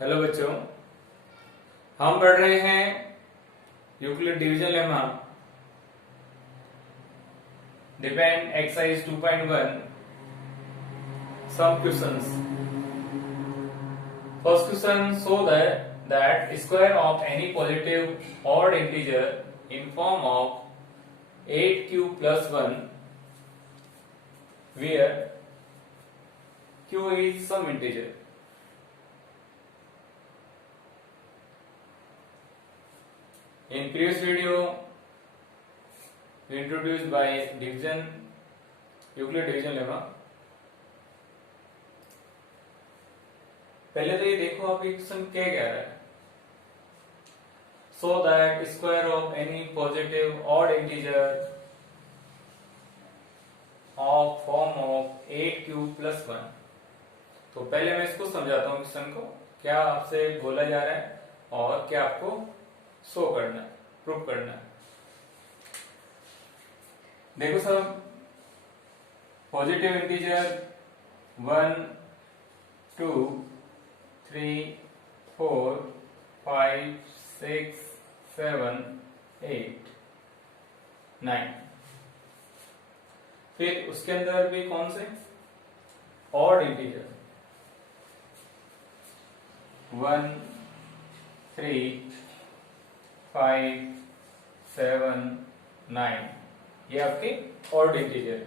Hello बच्चों, हम पढ़ रहे हैं Euclid division lemma depend exercise 2.1 some questions. First question, show that square of any positive odd integer in form of 8q plus 1 where q is some integer. In previous video, we introduced by division, Euclid division lemma. पहले तो ये देखो आप question क्या कह रहा है। So that square of any positive odd integer of form of 8q plus 1. तो पहले मैं इसको समझाता हूँ क्वेश्चन को, क्या आपसे बोला जा रहा है और क्या आपको शो करना है, प्रूफ करना है। देखो सब, पॉजिटिव इंटीजर 1 2 3 4 5 6 7 8 9, फिर उसके अंदर भी कौन से ऑड इंटीजर 1 3 5 7 9, ये आपके ऑड इंटीजर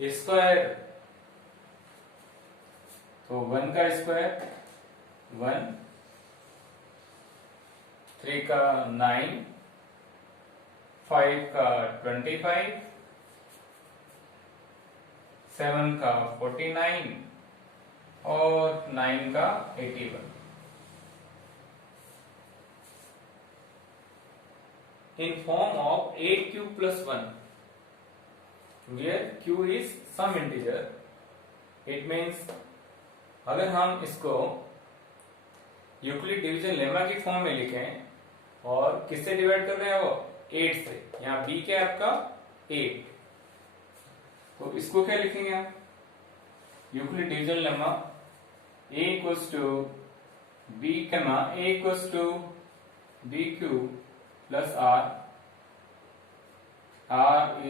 है। स्क्वायर तो 1 का स्क्वायर 1, 3 का 9, 5 का 25, 7 का 49 और 9 का 81। In form of 8q plus 1 where q is some integer, it means अगर हम इसको यूक्लिड डिवीजन लेमा की फॉर्म में लिखें और किससे डिवाइड कर रहे हैं वो 8 से, यहाँ b क्या है आपका 8, तो इसको क्या लिखेंगे आप Euclid division lemma a equals to b कमा a equals to bq plus r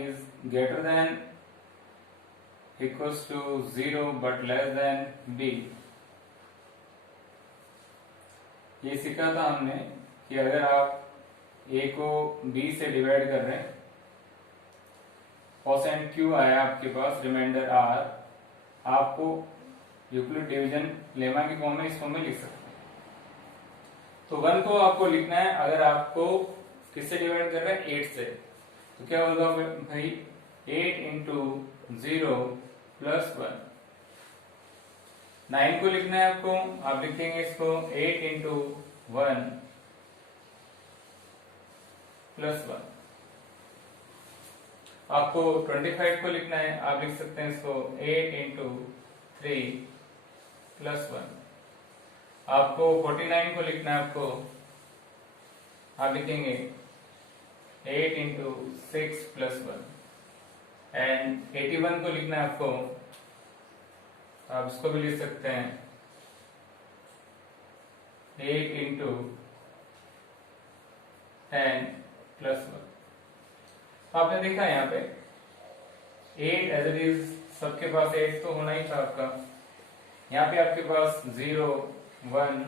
is greater than equals to 0 but less than b। ये सीखा था हमने कि अगर आप a को b से डिवाइड कर रहे हैं, कोसेंट q आया आपके पास, रिमाइंडर r, आपको यूक्लिड डिवीजन लेमा की फॉर्म में इस फॉर्म में लिख सकते हैं। तो 1 को आपको लिखना है, अगर आपको किससे डिवाइड कर रहे हैं 8 से, तो क्या होगा भाई 8 इंटू 0 प्लस 1। 9 को लिखना है आपको, आप लिखेंगे इसको 8 इंटू 1 प्लस 1। आपको 25 को लिखना है, आप लिख सकते हैं इसको 8 इंटू 3 प्लस 1। आपको 49 को लिखना है, आपको आप लिखेंगे 8 इंटू 6 प्लस 1। एंड 81 को लिखना है आपको, आप इसको भी लिख सकते हैं 8 इंटू 10 प्लस 1। आपने देखा यहाँ पे 8 एज इट इज, सबके पास 8 तो होना ही था आपका। यहाँ पे आपके पास 0 1,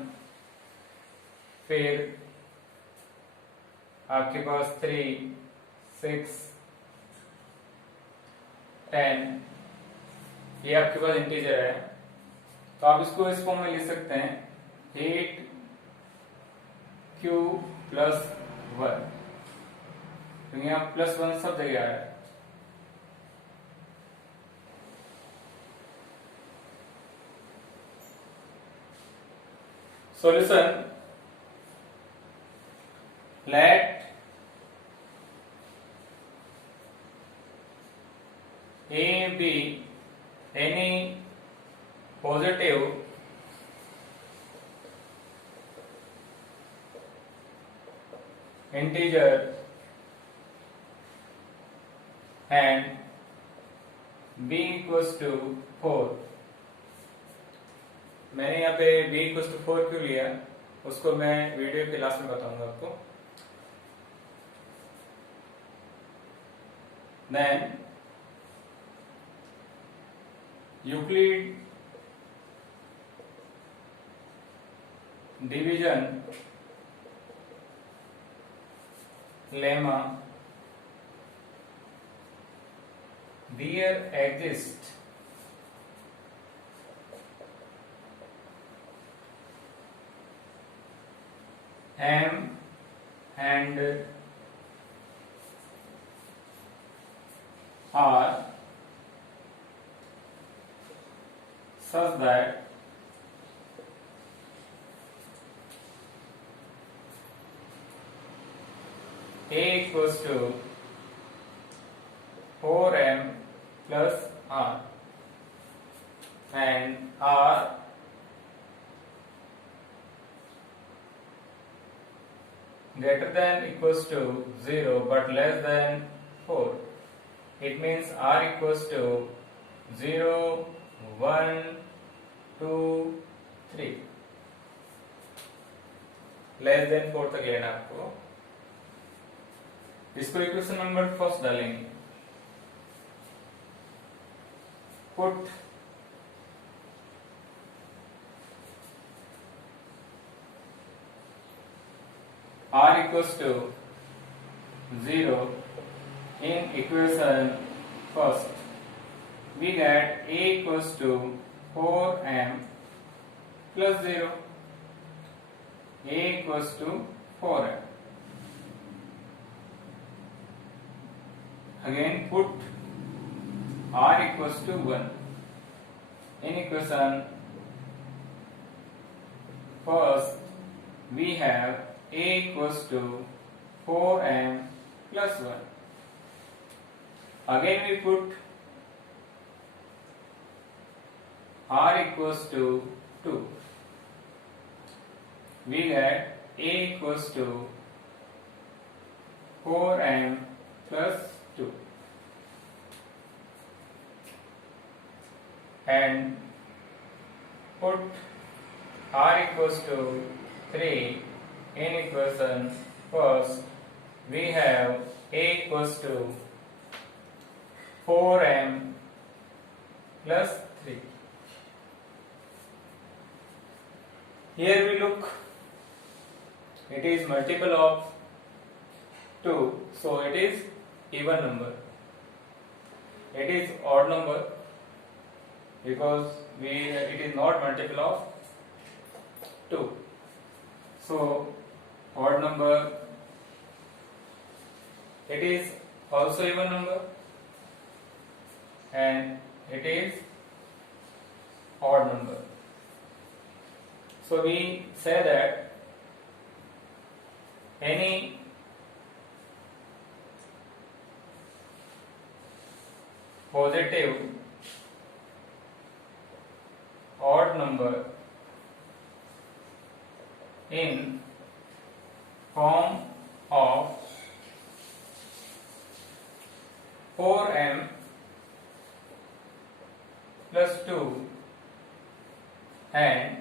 फिर आपके पास 3 6 10, ये आपके पास इंटीजर है, तो आप इसको इस फॉर्म में लिख सकते हैं 8q प्लस 1, तो यहाँ प्लस 1 सब जगह है। Solution, let a be any positive integer and b equals to 4 मैंने यहाँ पे b इक्वल टू 4 क्यों लिया उसको मैं वीडियो के लास्ट में बताऊंगा आपको। Then Euclid division lemma, there exists M and R such that A equals to 4m plus R and R greater than equals to 0 but less than 4. It means R equals to 0, 1, 2, 3. Less than 4 तक लेना आपको। इसको equation number first डालेंगे। Put R equals to 0 in equation first. We get A equals to 4m plus 0. A equals to 4m. Again put R equals to 1 in equation first. We have A equals to 4m plus 1. Again we put R equals to 2. We get A equals to 4m plus 2. And put R equals to 3 in equation first. We have A equals to 4m plus 3. Here we look, it is multiple of 2, so it is even number. It is odd number because it is not multiple of 2. So odd number, it is also even number and it is odd number. So we say that any positive odd number in form of 4m plus 2 and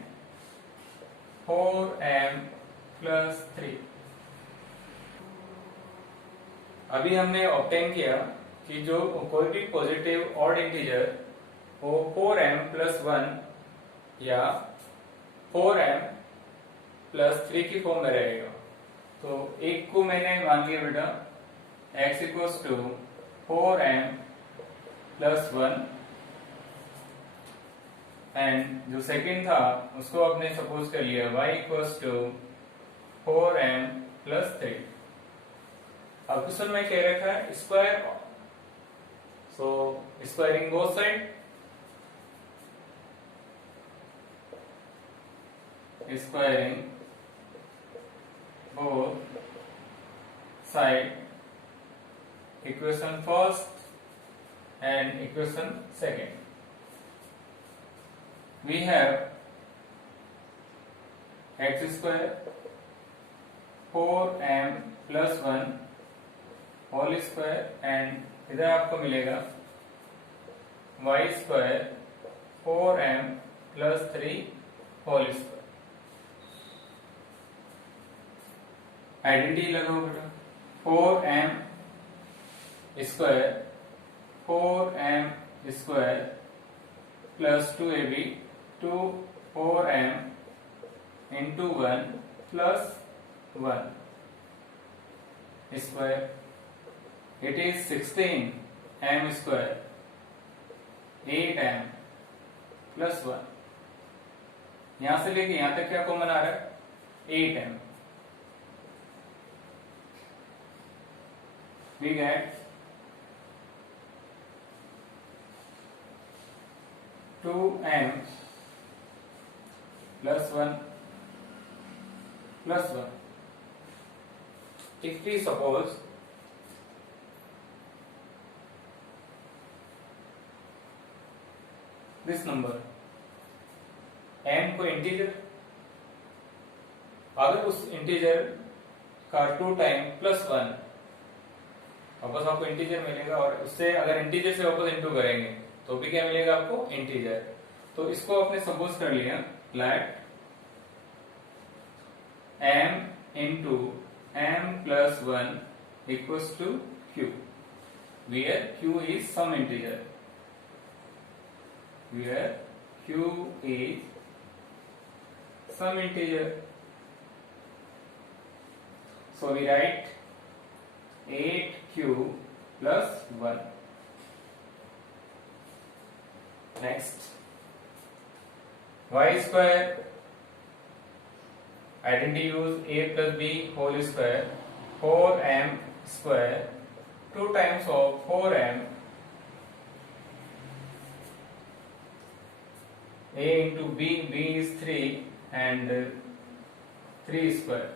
4m plus 3. अभी हमने obtain किया कि जो कोई भी positive odd integer वो 4m plus 1 या 4m plus 3 की फॉर्म में रहेगा। तो एक को मैंने मान लिया बेटा x equals to 4m plus 1 and जो सेकंड था उसको आपने सपोज कर लिया y equals to 4m plus 3। अब क्वेश्चन में क्या रखा है square, so squaring both side, squaring both side equation first and equation second. We have x square 4m plus 1 whole square and इधर आपको मिलेगा y square 4m plus 3 whole square. Identity लगाओ बेटा, 4m square 4m square plus 2ab 4m into 1 plus 1 square, it is 16m square 8m plus 1। यहां से लेके यहां तक क्या कॉमन आ रहा है, 8m। we get 2m plus 1 plus 1। If we suppose this number m को इंटीजर, अगर उस इंटीजर का 2 टाइम प्लस 1 वापस आपको इंटीजर मिलेगा, और उससे अगर इंटीजर से वापस इंटू करेंगे तो भी क्या मिलेगा आपको, इंटीजर। तो इसको आपने सपोज कर लिया let m into m plus 1 equals to q, where q is some integer, where q is some integer। So we write 8q plus 1। Next, y square, identity use a plus b whole square 4m square 2 times of 4m a into b, b is 3 and 3 square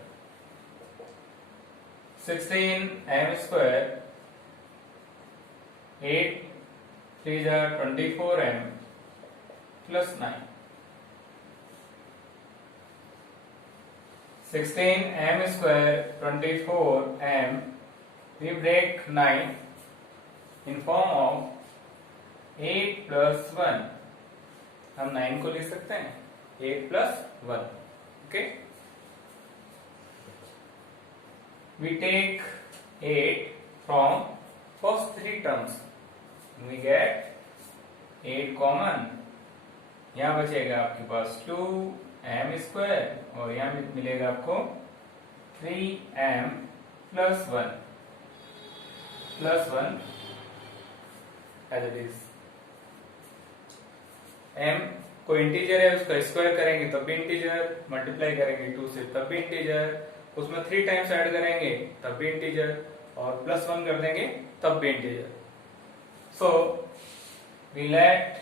16m square 8 3s are 24m plus 9। 16m square 24m, we break 9 in form of 8 plus 1। हम 9 को लिख सकते हैं 8 plus 1। Okay, we take 8 from first 3 terms, we get 8 common, यहाँ बचेगा आपके पास 2m square और यहाँ मिलेगा आपको 3m plus 1 as it is. m को इंटीजर है, उसका स्क्वायर करेंगे तब भी इंटीजर, मल्टीप्लाई करेंगे 2 से तब भी इंटीजर, उसमें 3 टाइम्स ऐड करेंगे तब भी इंटीजर, और प्लस 1 कर देंगे तब भी integer. So we let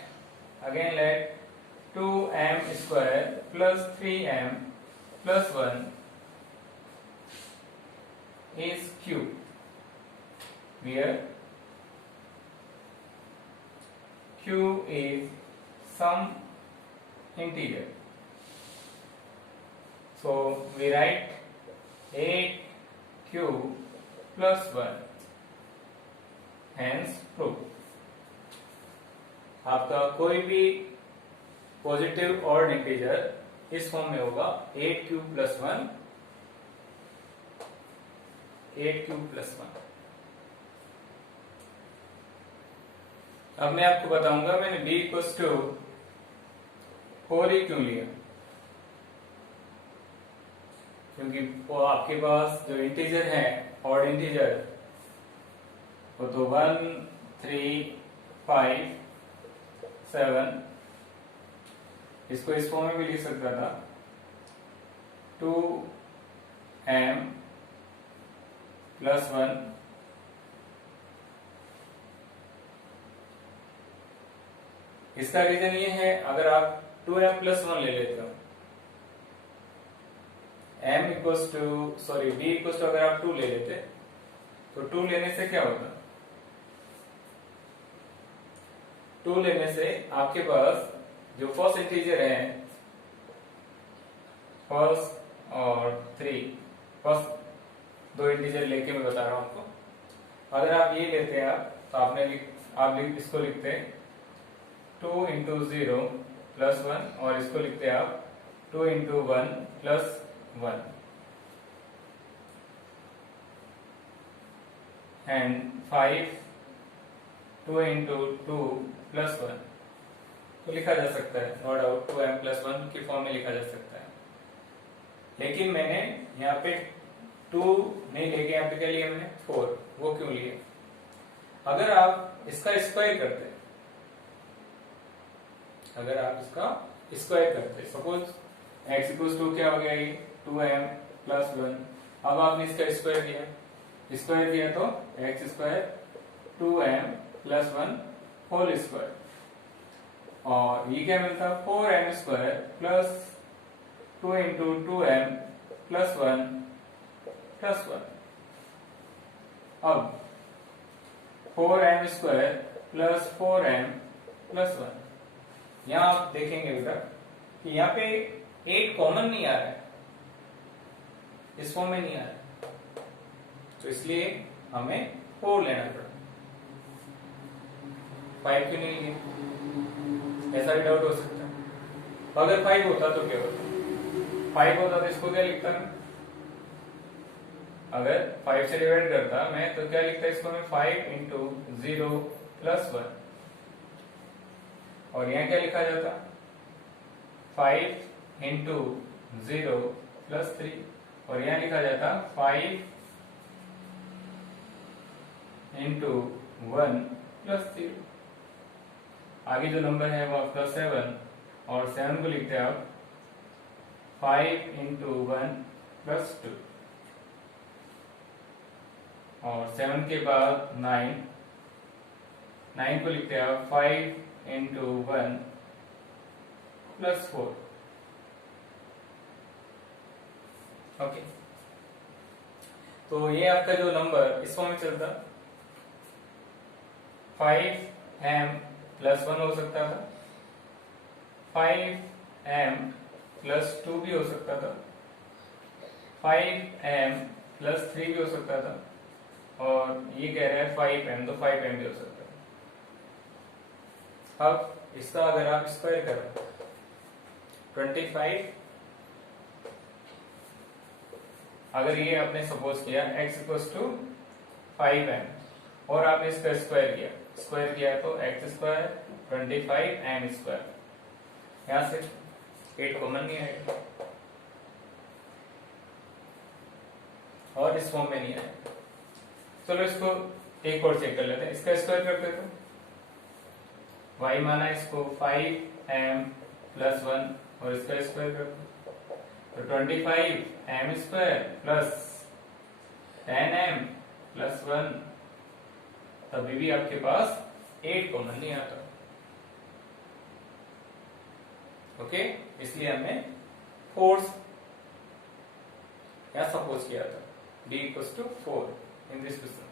2m square plus 3m plus 1 is q, where q is some integer। So we write 8q plus 1, hence proof। आपका कोई भी पॉजिटिव और इंटीजर इस फॉर्म में होगा 8q plus 1, 8q plus 1। अब मैं आपको बताऊंगा मैंने b इक्वल्स टू 4 ही क्यों लिया, क्योंकि वो आपके पास जो इंटीजर है ऑड इंटीजर वो तो 1 3 5 7, इसको इस फॉर्म में भी लिख सकता था 2m प्लस 1 इसका रीजन ये है, अगर आप 2m प्लस 1 ले लेते हो m equals to sorry b equals to अगर आप 2 ले लेते तो 2 लेने से क्या होता, 2 लेने से आपके पास जो फर्स्ट इंटीजर है फर्स्ट और 3, फर्स्ट 2 इंटीजर लेके मैं बता रहा हूं आपको, अगर आप ये लेते हैं आप तो आप इसको लिखते 2 इंटू 0 प्लस 1 और इसको लिखते आप 2 into 1 plus 1 and 5 2 into 2 plus 1 तो लिखा जा सकता है, नो डाउट 2m plus 1 की फॉर्म में लिखा जा सकता है। लेकिन मैंने यहाँ पे 2 नहीं लेके यहाँ पे क्या लिया मैंने 4। वो क्यों लिए? अगर आप इसका स्क्वायर करते, अगर आप इसका स्क्वायर करते, सपोज x इक्वल टू क्या हो गया ये 2m plus 1। अब आपने इसका स्क्वायर किया तो x square 2m plus 1 whole square, और ये क्या मिलता 4m square plus 2 into 2m plus 1 plus 1। अब 4m square plus 4m plus 1, यहां आप देखेंगे बेटा कि यहाँ पे 8 कॉमन नहीं आ रहा है, इस फॉर्म में नहीं आ रहा है, तो इसलिए हमें 4 लेना पड़ा। 5 क्यों नहीं लिए? ऐसा भी डाउट हो सकता है। अगर 5 होता तो क्या होता? 5 होता तो इसको क्या लिखता मैं? अगर 5 से डिवाइड करता मैं तो क्या लिखता इसको मैं 5 इंटू 0 प्लस 1, और यहाँ क्या लिखा जाता 5 इंटू 0 प्लस 3, और यहाँ लिखा जाता 5 इंटू 1 प्लस 0। आगे जो नंबर है वो आपका 7, और 7 को लिखते हैं आप 5 इंटू 1 प्लस 2, और 7 के बाद 9, 9 को लिखते हैं आप 5 इंटू 1 प्लस 4। ओके, तो ये आपका जो नंबर इस फॉर्म में चलता 5m प्लस 1 हो सकता था, 5m प्लस 2 भी हो सकता था, 5m प्लस 3 भी हो सकता था, और ये कह रहे हैं 5m, तो 5m भी हो सकता है। अब इसका अगर आप स्क्वायर करें 25, अगर ये आपने सपोज किया x इक्वल टू 5m और आपने इसका स्क्वायर किया तो x स्क्वायर 25m स्क्वायर, यहां से 8 कॉमन नहीं आएगा और इस फॉर्म में नहीं आएगा। चलो इसको एक और चेक कर लेते हैं, इसका स्क्वायर करते तो y माना इसको 5m प्लस 1 और इसका स्क्वायर करते तो 25m square plus 10m plus 1, तभी भी आपके पास 8 कॉमन नहीं आता। ओके, इसलिए हमने फोर्स या सपोज किया था d equal to 4 in this question.